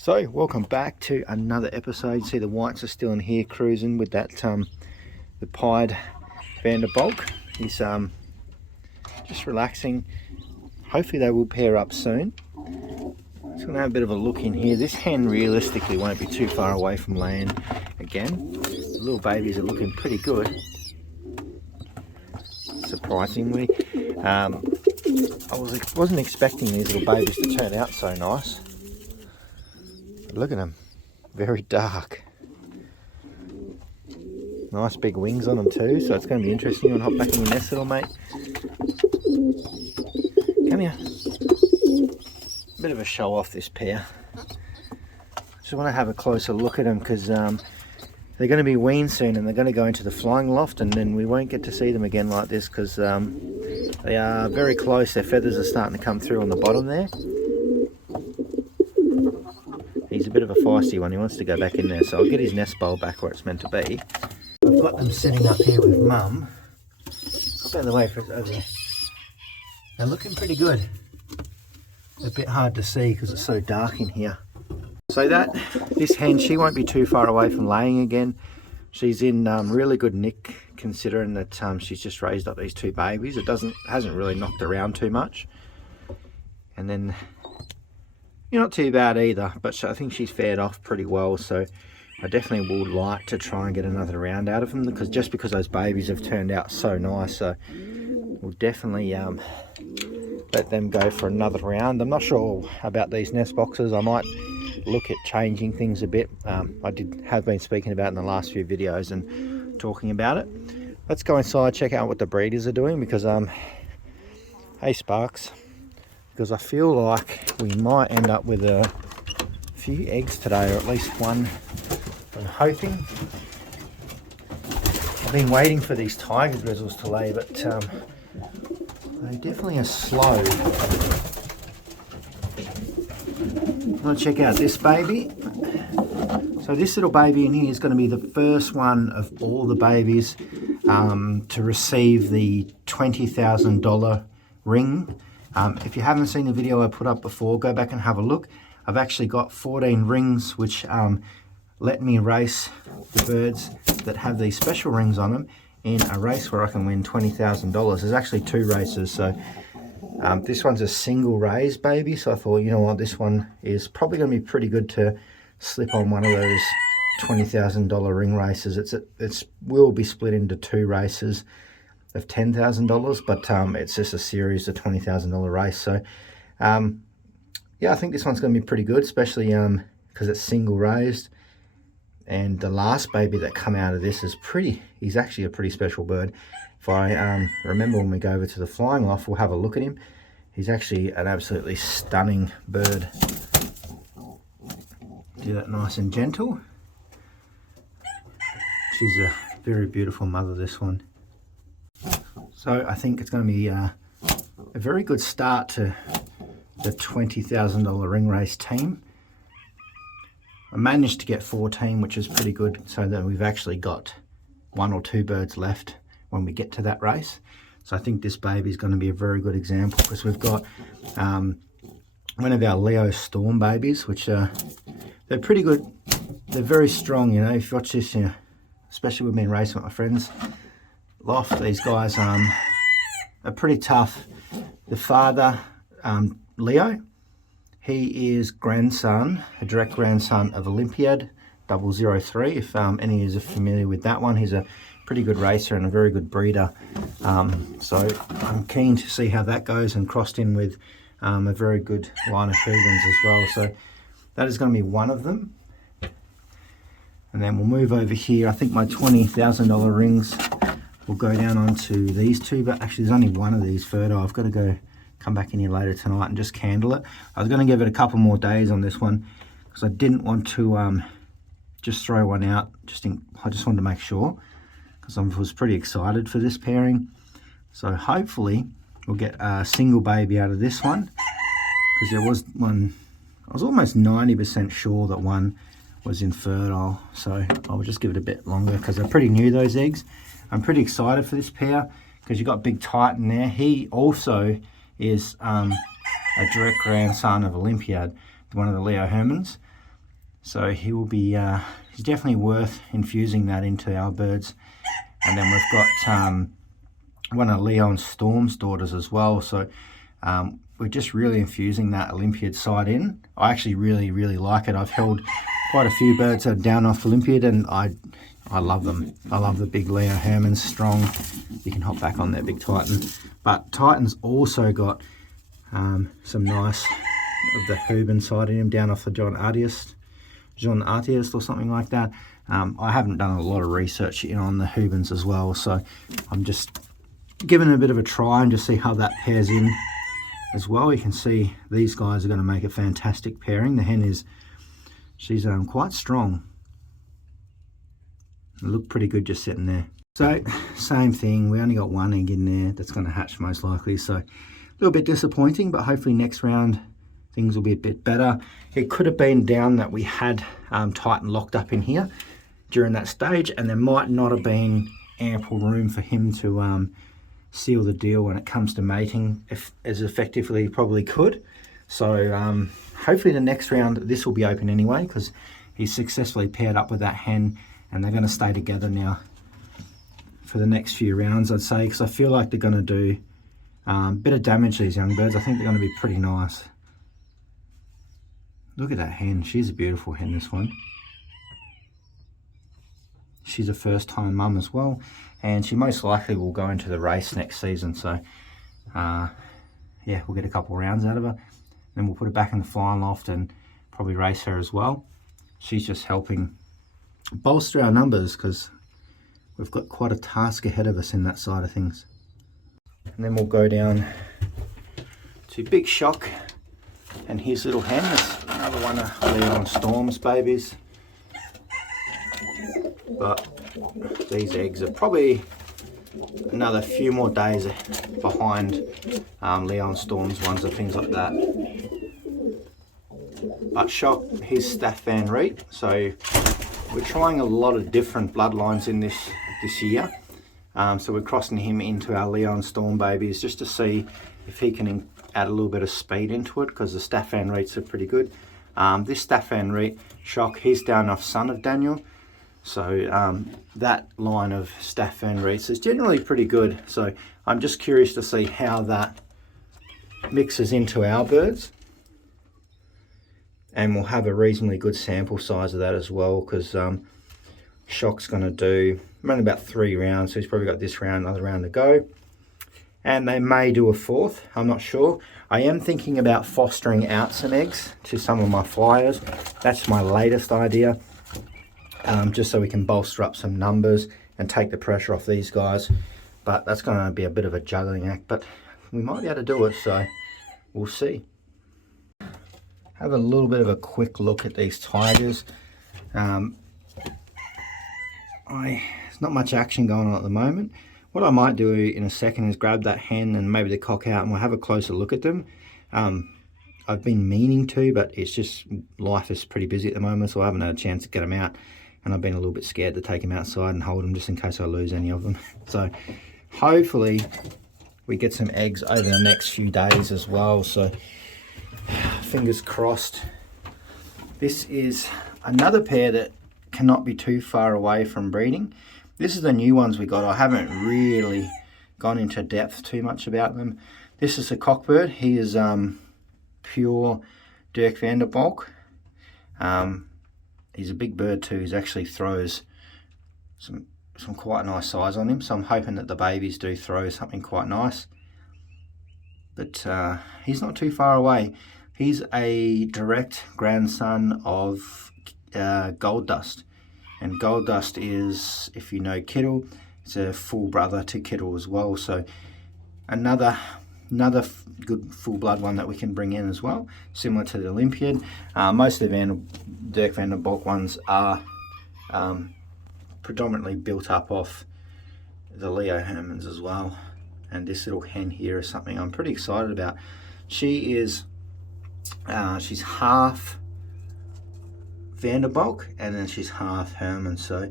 So, welcome back to another episode. See, the whites are still in here cruising with that the pied Vanderbilk. He's just relaxing. Hopefully they will pair up soon. Just gonna have a bit of a look in here. This hen realistically won't be too far away from land again. The little babies are looking pretty good, surprisingly. I wasn't expecting these little babies to turn out so nice. Look at them, very dark. Nice big wings on them too, so it's going to be interesting. You want to hop back in your nest, little mate? Come here. Bit of a show off, this pair. Just want to have a closer look at them because they're going to be weaned soon and they're going to go into the flying loft, and then we won't get to see them again like this because they are very close. Their feathers are starting to come through on the bottom there. He's a bit of a feisty one. He wants to go back in there, so I'll get his nest bowl back where it's meant to be. I've got them sitting up here with Mum. Hop out of the way for over there. They're looking pretty good. A bit hard to see because it's so dark in here. So this hen, she won't be too far away from laying again. She's in really good nick, considering that she's just raised up these two babies. It hasn't really knocked around too much. And then you're not too bad either, but I think she's fared off pretty well, so I definitely would like to try and get another round out of them, because those babies have turned out so nice, so we'll definitely let them go for another round. I'm not sure about these nest boxes. I might look at changing things a bit. I have been speaking about it in the last few videos and talking about it. Let's go inside, check out what the breeders are doing, because hey Sparks, because I feel like we might end up with a few eggs today, or at least one. I'm hoping. I've been waiting for these tiger grizzles to lay, but they definitely are slow. I'm going to check out this baby. So this little baby in here is going to be the first one of all the babies to receive the $20,000 ring. If you haven't seen the video I put up before, go back and have a look. I've actually got 14 rings which let me race the birds that have these special rings on them in a race where I can win $20,000. There's actually two races, so this one's a single raise baby, so I thought, you know what, this one is probably going to be pretty good to slip on one of those $20,000 ring races. It will be split into two races of $10,000, but it's just a series of $20,000 race. So yeah, I think this one's going to be pretty good, especially because it's single raised. And the last baby that come out of this he's actually a pretty special bird. If I remember when we go over to the flying loft, we'll have a look at him. He's actually an absolutely stunning bird. Do that nice and gentle. She's a very beautiful mother, this one. So I think it's going to be a very good start to the $20,000 ring race team. I managed to get 14, which is pretty good, so that we've actually got one or two birds left when we get to that race. So I think this baby is going to be a very good example, because we've got one of our Leo Storm babies, which they're pretty good. They're very strong, you know. If you watch this, you know, especially we've been racing with my friends loft, these guys are pretty tough. The father, Leo, he is a direct grandson of Olympiad 003. If any of you are familiar with that one, he's a pretty good racer and a very good breeder. So I'm keen to see how that goes, and crossed in with a very good line of Pigeons as well. So that is going to be one of them. And then we'll move over here. I think my $20,000 rings will go down onto these two, but actually there's only one of these fertile. I've got to come back in here later tonight and just candle it. I was going to give it a couple more days on this one, because I didn't want to just throw one out. I just wanted to make sure, because I was pretty excited for this pairing. So hopefully we'll get a single baby out of this one, because there was one, I was almost 90% sure that one was infertile. So I'll just give it a bit longer, because they're pretty new, those eggs. I'm pretty excited for this pair, because you've got Big Titan there. He also is a direct grandson of Olympiad, one of the Leo Hermans. So he will be, he's definitely worth infusing that into our birds. And then we've got one of Leon Storm's daughters as well. So we're just really infusing that Olympiad side in. I actually really like it. I've held quite a few birds that are down off Olympiad, and I love them. I love the big Leo Hermans, strong. You can hop back on that big Titan. But Titan's also got some nice of the Huben side in him, down off the John Artist or something like that. I haven't done a lot of research on the Hubens as well, so I'm just giving it a bit of a try and just see how that pairs in as well. You can see these guys are going to make a fantastic pairing. The hen she's quite strong. They look pretty good just sitting there. So same thing, we only got one egg in there that's going to hatch most likely, so a little bit disappointing, but hopefully next round things will be a bit better. It could have been down that we had Titan locked up in here during that stage, and there might not have been ample room for him to seal the deal when it comes to mating as effectively he probably could. So hopefully the next round this will be open anyway, because he's successfully paired up with that hen, and they're going to stay together now for the next few rounds, I'd say, because I feel like they're going to do a bit of damage to these young birds. I think they're going to be pretty nice. Look at that hen. She's a beautiful hen, this one. She's a first-time mum as well, and she most likely will go into the race next season. So, yeah, we'll get a couple rounds out of her. Then we'll put her back in the flying loft and probably race her as well. She's just helping bolster our numbers, because we've got quite a task ahead of us in that side of things. And then we'll go down to Big Shock and his little hen. That's another one of Leon Storm's babies. But these eggs are probably another few more days behind Leon Storm's ones and things like that. But Shock, his Staff Van Riet. So we're trying a lot of different bloodlines in this year. So we're crossing him into our Leon Storm babies just to see if he can add a little bit of speed into it, because the Staff Van Riets are pretty good. This Staff Van Riet, Shock, he's down off son of Daniel. So that line of Staff Van Riets is generally pretty good. So I'm just curious to see how that mixes into our birds. And we'll have a reasonably good sample size of that as well, because Shock's going to do only about 3 rounds, so he's probably got this round, another round to go. And they may do a 4th, I'm not sure. I am thinking about fostering out some eggs to some of my flyers. That's my latest idea, just so we can bolster up some numbers and take the pressure off these guys. But that's going to be a bit of a juggling act, but we might be able to do it, so we'll see. Have a little bit of a quick look at these tigers. There's not much action going on at the moment. What I might do in a second is grab that hen and maybe the cock out, and we'll have a closer look at them. I've been meaning to, but it's just, life is pretty busy at the moment, so I haven't had a chance to get them out, and I've been a little bit scared to take them outside and hold them just in case I lose any of them. So hopefully we get some eggs over the next few days as well, so fingers crossed. This is another pair that cannot be too far away from breeding. This is the new ones we got. I haven't really gone into depth too much about them. This is a cockbird. He is pure Dirk van der Balk. He's a big bird too. He actually throws some quite nice size on him, so I'm hoping that the babies do throw something quite nice. But he's not too far away. He's a direct grandson of Gold Dust. And Gold Dust is, if you know Kittle, it's a full brother to Kittle as well. So another good full blood one that we can bring in as well, similar to the Olympiad. Most of the Dirk van der Balk ones are predominantly built up off the Leo Hermans as well. And this little hen here is something I'm pretty excited about. She is, she's half van der Balk and then she's half Herman. So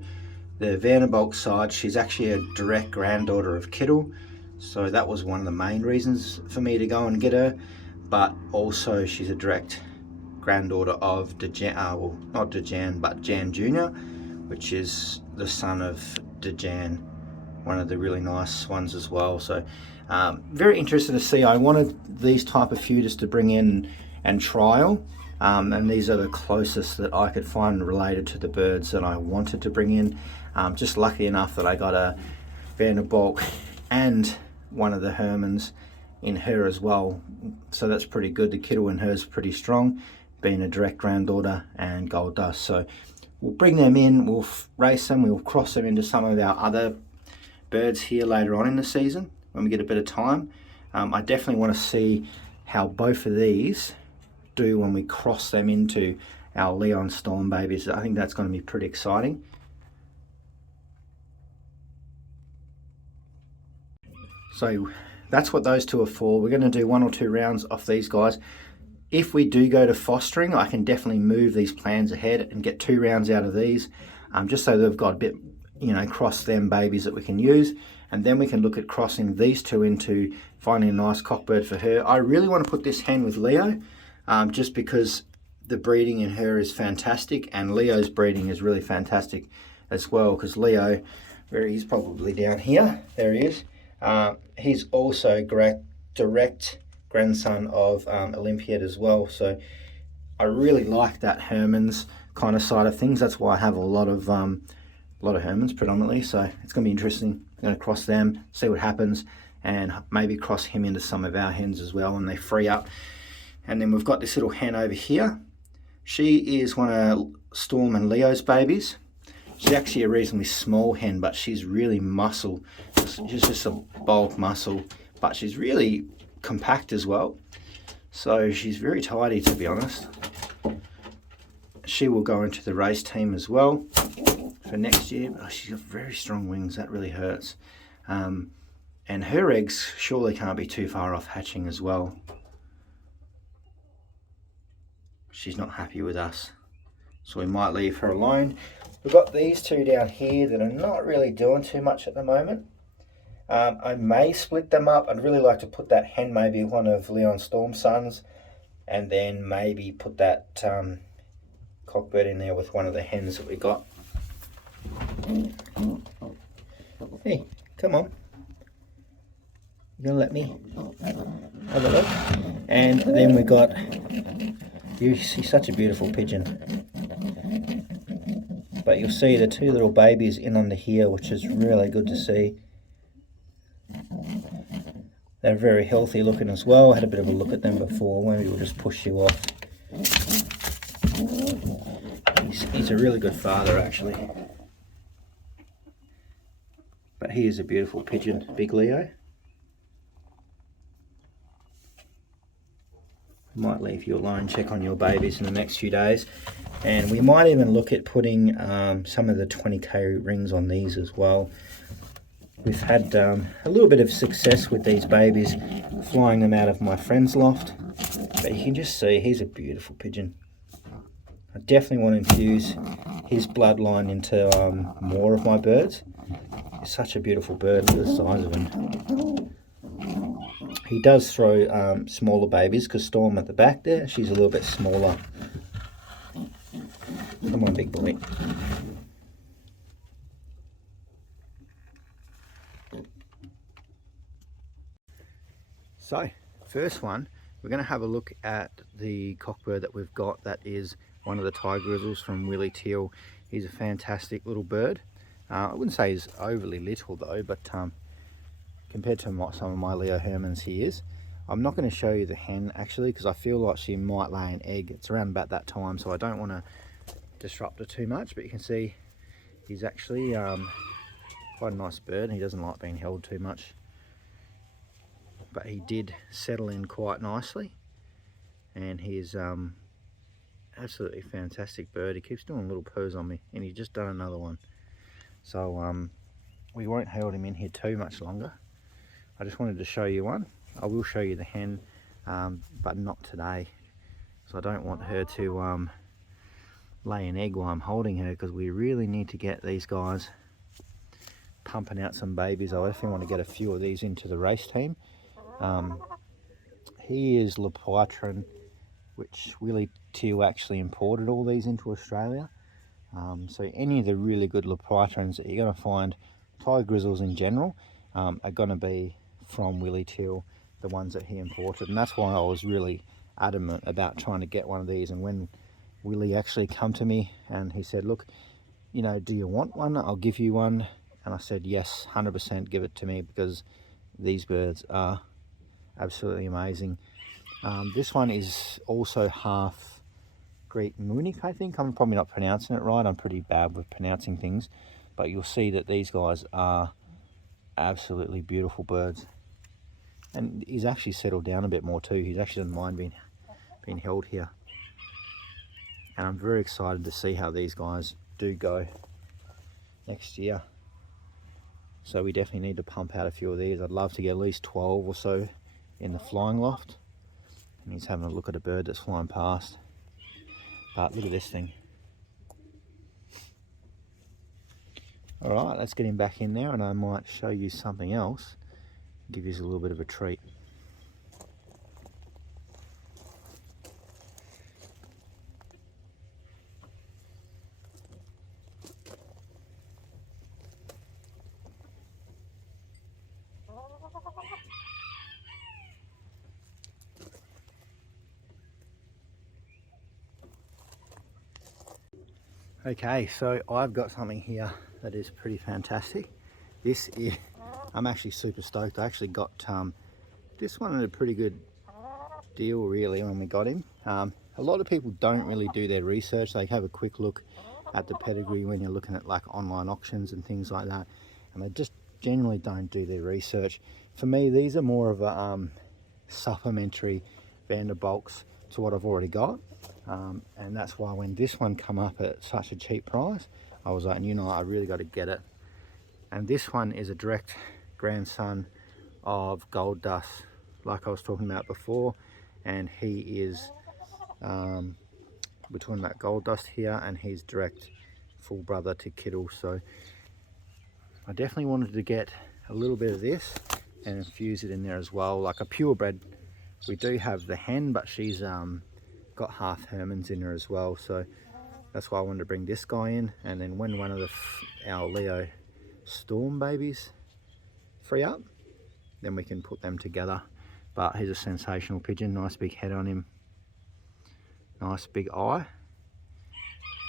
the van der Balk side, she's actually a direct granddaughter of Kittle. So that was one of the main reasons for me to go and get her. But also she's a direct granddaughter of Dejan, well, not Dejan, but Jan Jr., which is the son of Dejan, one of the really nice ones as well. So very interested to see. I wanted these type of feeders to bring in and trial, and these are the closest that I could find related to the birds that I wanted to bring in. Just lucky enough that I got a Vanderbilt and one of the Hermans in her as well, so that's pretty good. The kiddo in her is pretty strong, being a direct granddaughter and gold dust. So we'll bring them in, we'll race them, we'll cross them into some of our other birds here later on in the season when we get a bit of time. I definitely want to see how both of these do when we cross them into our Leon Storm babies. I think that's going to be pretty exciting. So that's what those two are for. We're going to do 1 or 2 rounds off these guys. If we do go to fostering, I can definitely move these plans ahead and get 2 rounds out of these, just so they've got a bit, cross them babies that we can use. And then we can look at crossing these two into finding a nice cockbird for her. I really want to put this hen with Leo, just because the breeding in her is fantastic, and Leo's breeding is really fantastic as well, because Leo, he's probably down here, there he is. He's also direct grandson of Olympiad as well, so I really like that Hermans kind of side of things. That's why I have a lot of Hermans predominantly, so it's going to be interesting. I'm going to cross them, see what happens, and maybe cross him into some of our hens as well when they free up. And then we've got this little hen over here. She is one of Storm and Leo's babies. She's actually a reasonably small hen, but she's really muscle. She's just a bulk muscle, but she's really compact as well. So she's very tidy, to be honest. She will go into the race team as well for next year. Oh, she's got very strong wings. That really hurts. And her eggs surely can't be too far off hatching as well. She's not happy with us, so we might leave her alone. We've got these two down here that are not really doing too much at the moment. I may split them up. I'd really like to put that hen, maybe one of Leon Storm's sons, and then maybe put that cockbird in there with one of the hens that we got. Hey, come on. You gonna let me have a look? And then we got, you see, such a beautiful pigeon. But you'll see the 2 little babies in under here, which is really good to see. They're very healthy looking as well. I had a bit of a look at them before. Maybe we'll just push you off. He's a really good father, actually. But he is a beautiful pigeon, Big Leo. Might leave you alone, check on your babies in the next few days, and we might even look at putting some of the 20k rings on these as well. We've had a little bit of success with these babies, flying them out of my friend's loft, but you can just see he's a beautiful pigeon. I definitely want to infuse his bloodline into more of my birds. He's such a beautiful bird. Look at the size of him. He does throw smaller babies, because Storm at the back there, she's a little bit smaller. Come on, big boy. So, first one, we're going to have a look at the cockbird that we've got. That is one of the Tiger Grizzles from Willie Teal. He's a fantastic little bird. I wouldn't say he's overly little though, but compared to some of my Leo Hermans, he is. I'm not going to show you the hen actually, because I feel like she might lay an egg. It's around about that time, so I don't want to disrupt her too much, but you can see he's actually quite a nice bird. He doesn't like being held too much, but he did settle in quite nicely, and he's absolutely fantastic bird. He keeps doing little poos on me, and he's just done another one. So we won't hold him in here too much longer. I just wanted to show you one. I will show you the hen, but not today. So I don't want her to lay an egg while I'm holding her, because we really need to get these guys pumping out some babies. I definitely want to get a few of these into the race team. He is Lepitron which Willie Teal actually imported all these into Australia. So any of the really good Lepitrons that you're going to find, tiger grizzles in general, are going to be from Willie Teal, the ones that he imported. And that's why I was really adamant about trying to get one of these. And when Willie actually come to me and he said, look, you know, do you want one? I'll give you one. And I said, yes, 100% give it to me, because these birds are absolutely amazing. This one is also half Great Munich, I think. I'm probably not pronouncing it right. I'm pretty bad with pronouncing things. But you'll see that these guys are absolutely beautiful birds. And he's actually settled down a bit more too. He's actually doesn't mind being held here. And I'm very excited to see how these guys do go next year. So we definitely need to pump out a few of these. I'd love to get at least 12 or so in the flying loft. And he's having a look at a bird that's flying past. But look at this thing. All right, let's get him back in there, and I might show you something else. Give you a little bit of a treat. Okay, so I've got something here that is pretty fantastic. This is, I'm actually super stoked. I actually got this one at a pretty good deal really when we got him. A lot of people don't really do their research. They have a quick look at the pedigree when you're looking at like online auctions and things like that, and they just generally don't do their research. For me, these are more of a supplementary Vanderbilts to what I've already got. And that's why when this one come up at such a cheap price, I was like, you know, I really got to get it. And this one is a direct grandson of Gold Dust, like I was talking about before. And he is, we're talking about Gold Dust here, and he's direct full brother to Kittle. So I definitely wanted to get a little bit of this and infuse it in there as well. Like a purebred, we do have the hen, but she's got half Hermans in her as well, so that's why I wanted to bring this guy in. And then when one of our Leo Storm babies free up, then we can put them together. But he's a sensational pigeon, nice big head on him, nice big eye,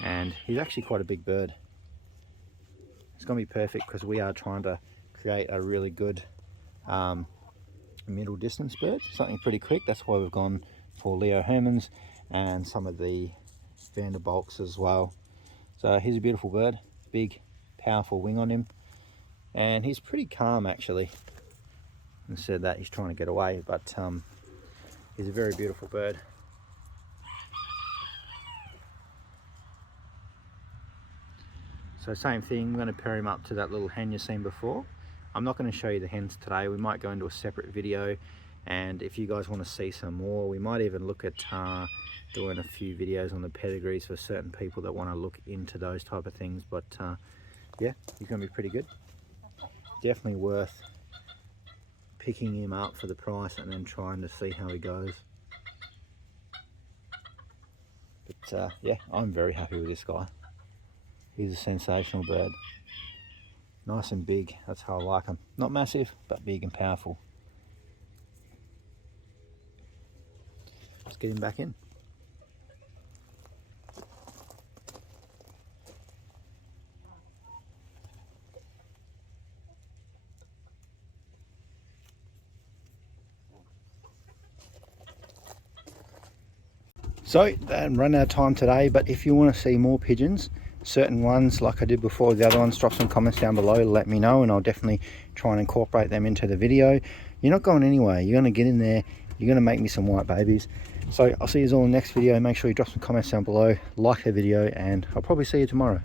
and he's actually quite a big bird. It's going to be perfect because we are trying to create a really good middle distance bird, something pretty quick. That's why we've gone for Leo Hermans and some of the Vanderbilts as well. So he's a beautiful bird, big powerful wing on him, and he's pretty calm actually. Instead of that, he's trying to get away, but he's a very beautiful bird. So same thing, I'm going to pair him up to that little hen you've seen before. I'm not going to show you the hens today. We might go into a separate video, and if you guys want to see some more, we might even look at doing a few videos on the pedigrees for certain people that want to look into those type of things. But yeah, he's going to be pretty good. Definitely worth picking him up for the price and then trying to see how he goes. But yeah, I'm very happy with this guy. He's a sensational bird. Nice and big, that's how I like him. Not massive, but big and powerful. Let's get him back in. So, run out of time today, but if you want to see more pigeons, certain ones like I did before the other ones, drop some comments down below, let me know, and I'll definitely try and incorporate them into the video. You're not going anywhere. You're going to get in there, you're going to make me some white babies. So I'll see you all in the next video. Make sure you drop some comments down below, like the video, and I'll probably see you tomorrow.